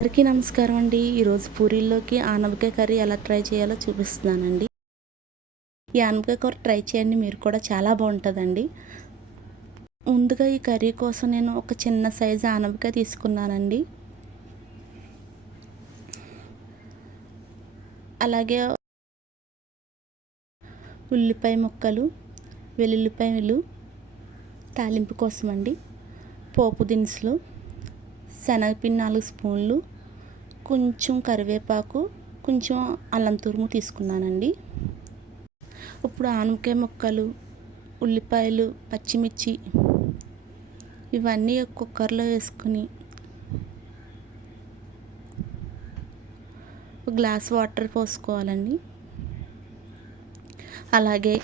అందరికీ నమస్కారం అండి. ఈరోజు పూరీల్లోకి ఆనపకాయ కర్రీ ఎలా ట్రై చేయాలో చూపిస్తున్నానండి. ఈ ఆనపకాయ కూర ట్రై చేయండి, మీరు కూడా చాలా బాగుంటుందండి. ముందుగా ఈ కర్రీ కోసం నేను ఒక చిన్న సైజు ఆనపకాయ తీసుకున్నానండి. అలాగే ఉల్లిపాయ ముక్కలు, వెల్లుల్లిపాయలు తాలింపు కోసం అండి, పోపు దినుసులు, శనగపిండి 4 స్పూన్లు, కొంచెం కరివేపాకు, కొంచెం అల్లం తురుము తీసుకున్నానండి. ఇప్పుడు ఆనపకాయ ముక్కలు, ఉల్లిపాయలు, పచ్చిమిర్చి ఇవన్నీ కుక్కర్లో వేసుకుని ఒక గ్లాస్ వాటర్ పోసుకోవాలండి. అలాగే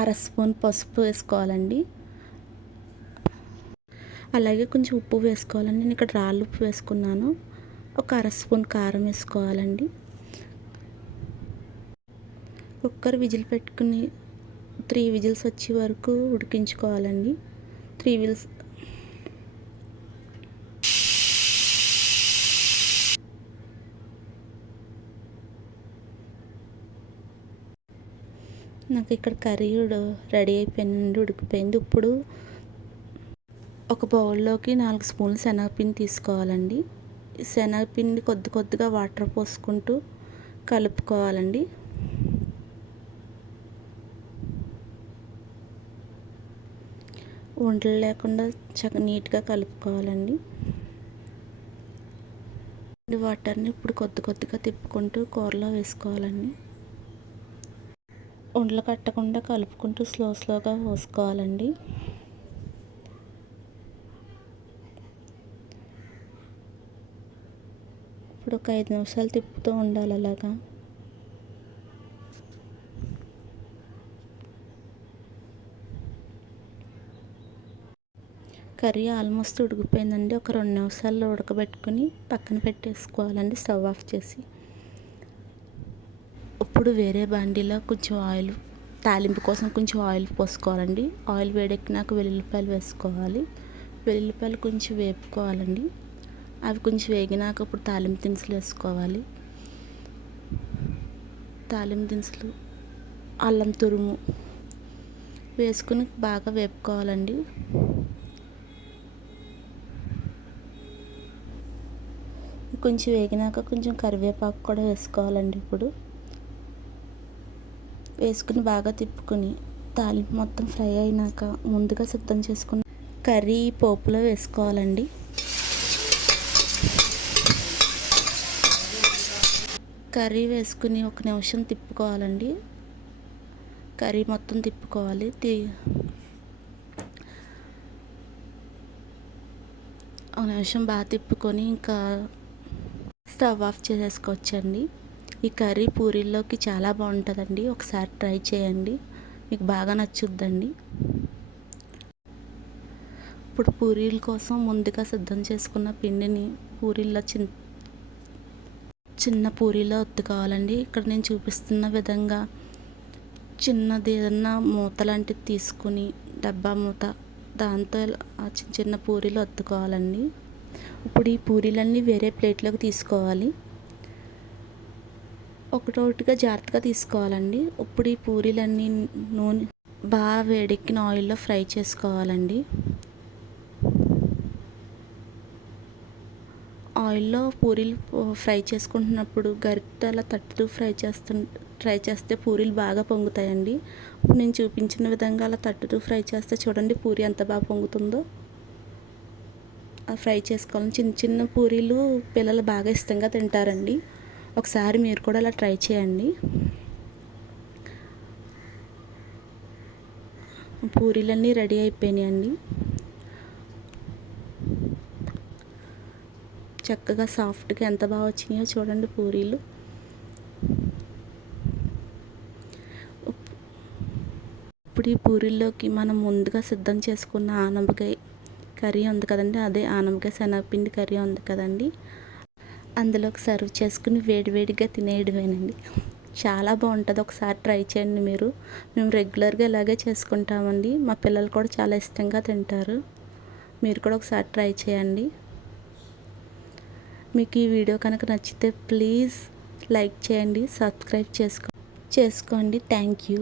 1/2 స్పూన్ పసుపు వేసుకోవాలండి. అలాగే కొంచెం ఉప్పు వేసుకోవాలండి. నేను ఇక్కడ రాళ్ళు ఉప్పు వేసుకున్నాను. ఒక 1/2 స్పూన్ కారం వేసుకోవాలండి. కుక్కర్ విజిల్ పెట్టుకుని 3 విజిల్స్ వచ్చే వరకు ఉడికించుకోవాలండి. 3 విజిల్స్ నాకు ఇక్కడ కర్రీ రెడీ అయిపోయిందండి, ఉడికిపోయింది. ఇప్పుడు ఒక బౌల్లోకి 4 స్పూన్లు శనగపిండి తీసుకోవాలండి. శనగపిండి కొద్దిగా వాటర్ పోసుకుంటూ కలుపుకోవాలండి. ఉండలు లేకుండా నీట్గా కలుపుకోవాలండి. వాటర్ని ఇప్పుడు కొద్దిగా తిప్పుకుంటూ కూరలో వేసుకోవాలండి. ఉండలు కట్టకుండా కలుపుకుంటూ స్లోగా పోసుకోవాలండి. ఇప్పుడు ఒక 5 నిమిషాలు తిప్పుతూ ఉండాలి. అలాగా కర్రీ ఆల్మోస్ట్ ఉడికిపోయిందండి. ఒక 2 నిమిషాల్లో ఉడకబెట్టుకుని పక్కన పెట్టేసుకోవాలండి, స్టవ్ ఆఫ్ చేసి. ఇప్పుడు వేరే బాండీలో కొంచెం ఆయిల్, తాలింపు కోసం కొంచెం ఆయిల్ పోసుకోవాలండి. ఆయిల్ వేడెక్కినాక వెల్లుల్లిపాయలు వేసుకోవాలి. వెల్లుల్లిపాయలు కొంచెం వేపుకోవాలండి. అవి కొంచెం వేగినాక ఇప్పుడు తాలింపు దినుసులు వేసుకోవాలి. తాలింపు దినుసులు, అల్లం తురుము వేసుకుని బాగా వేపుకోవాలండి. కొంచెం వేగినాక కొంచెం కరివేపాకు కూడా వేసుకోవాలండి. ఇప్పుడు వేసుకుని బాగా తిప్పుకొని తాలింపు మొత్తం ఫ్రై అయినాక ముందుగా సిద్ధం చేసుకున్న కర్రీ పోపులో వేసుకోవాలండి. కర్రీ వేసుకుని 1 నిమిషం తిప్పుకోవాలండి. కర్రీ మొత్తం తిప్పుకోవాలి. 1 నిమిషం బాగా తిప్పుకొని ఇంకా స్టవ్ ఆఫ్ చేసేసుకోవచ్చండి. ఈ కర్రీ పూరీల్లోకి చాలా బాగుంటుందండి. ఒకసారి ట్రై చేయండి, మీకు బాగా నచ్చుద్దండి. ఇప్పుడు పూరీల కోసం ముందుగా సిద్ధం చేసుకున్న పిండిని పూరీల్లో చిన్న పూరీలో ఒత్తుకోవాలండి. ఇక్కడ నేను చూపిస్తున్న విధంగా చిన్నది ఏదన్నా మూత లాంటిది తీసుకుని, డబ్బా మూత, దాంతో చిన్న పూరీలు ఒత్తుకోవాలండి. ఇప్పుడు ఈ పూరీలన్నీ వేరే ప్లేట్లోకి తీసుకోవాలి. ఒకటొకటిగా జాగ్రత్తగా తీసుకోవాలండి. ఇప్పుడు ఈ పూరీలన్నీ నూనె బాగా వేడెక్కిన ఆయిల్లో ఫ్రై చేసుకోవాలండి. ఆయిల్లో పూరీలు ఫ్రై చేసుకుంటున్నప్పుడు గరిటె అలా తట్టుతూ ఫ్రై చేస్తే పూరీలు బాగా పొంగుతాయండి. ఇప్పుడు నేను చూపించిన విధంగా అలా తట్టుతూ ఫ్రై చేస్తే చూడండి పూరీ ఎంత బాగా పొంగుతుందో. ఫ్రై చేసుకోవాలి. చిన్న పూరీలు పిల్లలు బాగా ఇష్టంగా తింటారండి. ఒకసారి మీరు కూడా అలా ట్రై చేయండి. పూరీలన్నీ రెడీ అయిపోయినాయండి. చక్కగా సాఫ్ట్గా ఎంత బాగా వచ్చినాయో చూడండి పూరీలు. ఇప్పుడు ఈ పూరీల్లోకి మనం ముందుగా సిద్ధం చేసుకున్న ఆనపకాయ కర్రీ ఉంది కదండి, అదే ఆనపకాయ శనగపిండి కర్రీ ఉంది కదండి, అందులోకి సర్వ్ చేసుకుని వేడివేడిగా తినేయడమేనండి. చాలా బాగుంటుంది. ఒకసారి ట్రై చేయండి మీరు. మేము రెగ్యులర్గా ఇలాగే చేసుకుంటామండి. మా పిల్లలు కూడా చాలా ఇష్టంగా తింటారు. మీరు కూడా ఒకసారి ట్రై చేయండి. మీకు ఈ వీడియో కనుక నచ్చితే ప్లీజ్ లైక్ చేయండి, సబ్స్క్రైబ్ చేసుకోండి. Thank you.